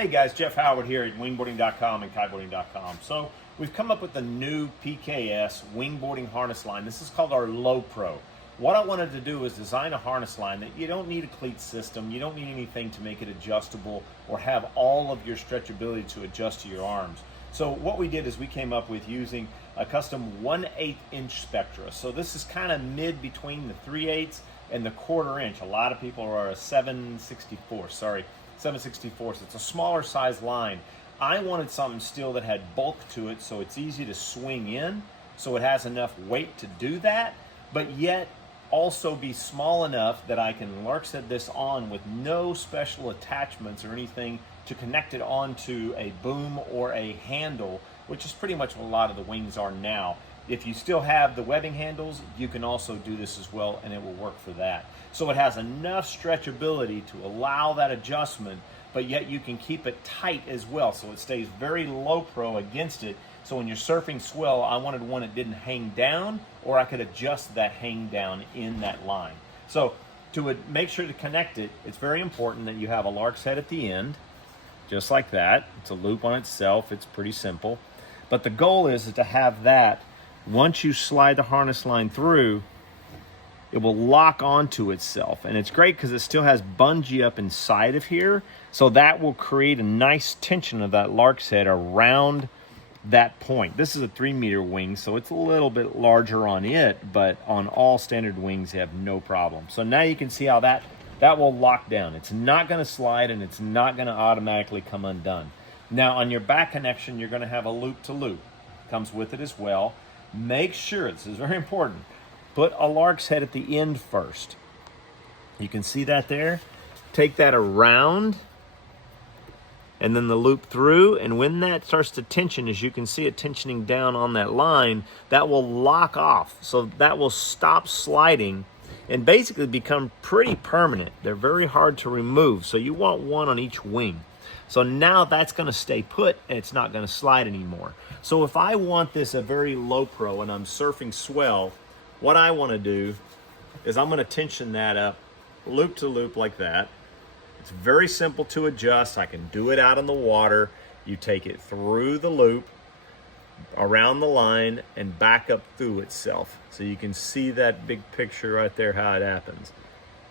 Hey guys, Jeff Howard here at Wingboarding.com and Kiteboarding.com. So we've come up with the new PKS wingboarding harness line. This is called our LoPro. What I wanted to do is design a harness line that you don't need a cleat system, you don't need anything to make it adjustable or have all of your stretchability to adjust to your arms. So what we did is we came up with using a custom 1/8 inch spectra. So this is kind of mid between the 3/8 and the 1/4 inch. A lot of people are a 7/64, 7/64. So it's a smaller size line. I wanted something still that had bulk to it so it's easy to swing in, so it has enough weight to do that, but yet also be small enough that I can larkset this on with no special attachments or anything to connect it onto a boom or a handle, which is pretty much what a lot of the wings are now. If you still have the webbing handles, you can also do this as well, and it will work for that. So it has enough stretchability to allow that adjustment, but yet you can keep it tight as well, so it stays very LoPro against it. So when you're surfing swell, I wanted one that didn't hang down, or I could adjust that hang down in that line. So to make sure to connect it, it's very important that you have a lark's head at the end, just like that. It's a loop on itself, it's pretty simple. But the goal is to have that, once you slide the harness line through, it will lock onto itself. And it's great because it still has bungee up inside of here, so that will create a nice tension of that lark's head around that point. This is a 3-meter wing, so it's a little bit larger on it, but on all standard wings, you have no problem. So now you can see how that will lock down. It's not gonna slide and it's not gonna automatically come undone. Now on your back connection, you're gonna have a loop to loop. Comes with it as well. Make sure, this is very important, put a lark's head at the end first. You can see that there. Take that around and then the loop through, and when that starts to tension, as you can see it tensioning down on that line, that will lock off. So that will stop sliding and basically become pretty permanent. They're very hard to remove, so you want one on each wing. So now that's gonna stay put and it's not gonna slide anymore. So if I want this a very LoPro and I'm surfing swell, what I wanna do is I'm gonna tension that up loop to loop like that. It's very simple to adjust. I can do it out in the water. You take it through the loop, around the line, and back up through itself. So you can see that big picture right there, how it happens.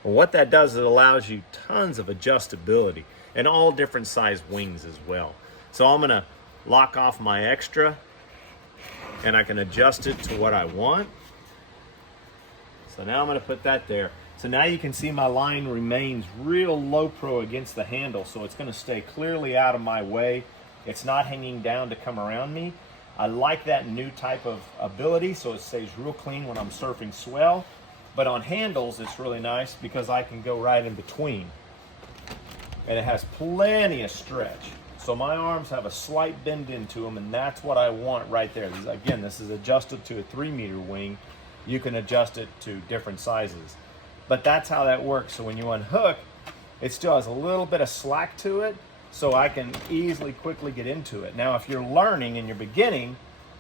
Well, what that does is it allows you tons of adjustability and all different size wings as well. So I'm gonna lock off my extra and I can adjust it to what I want. So now I'm gonna put that there. So now you can see my line remains real LoPro against the handle, so it's gonna stay clearly out of my way. It's not hanging down to come around me. I like that new type of ability, so it stays real clean when I'm surfing swell. But on handles, it's really nice because I can go right in between. And it has plenty of stretch. So my arms have a slight bend into them, and that's what I want right there. Again, this is adjusted to a 3-meter wing. You can adjust it to different sizes. But that's how that works. So when you unhook, it still has a little bit of slack to it, so I can easily, quickly get into it. Now, if you're learning and you're beginning,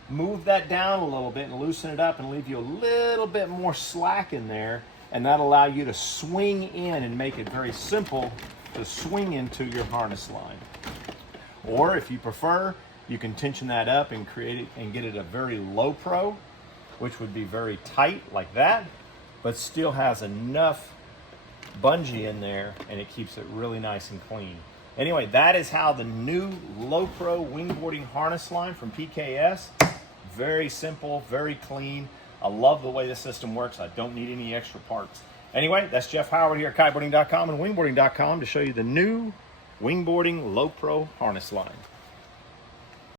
move that down a little bit and loosen it up and leave you a little bit more slack in there, and that'll allow you to swing in and make it very simple to swing into your harness line. Or if you prefer, you can tension that up and create it and get it a very LoPro, which would be very tight like that, but still has enough bungee in there and it keeps it really nice and clean. Anyway, that is how the new LoPro wingboarding harness line from PKS. Very simple, very clean. I love the way the system works. I don't need any extra parts. Anyway, that's Jeff Howard here at Kiteboarding.com and Wingboarding.com to show you the new wingboarding LoPro harness line.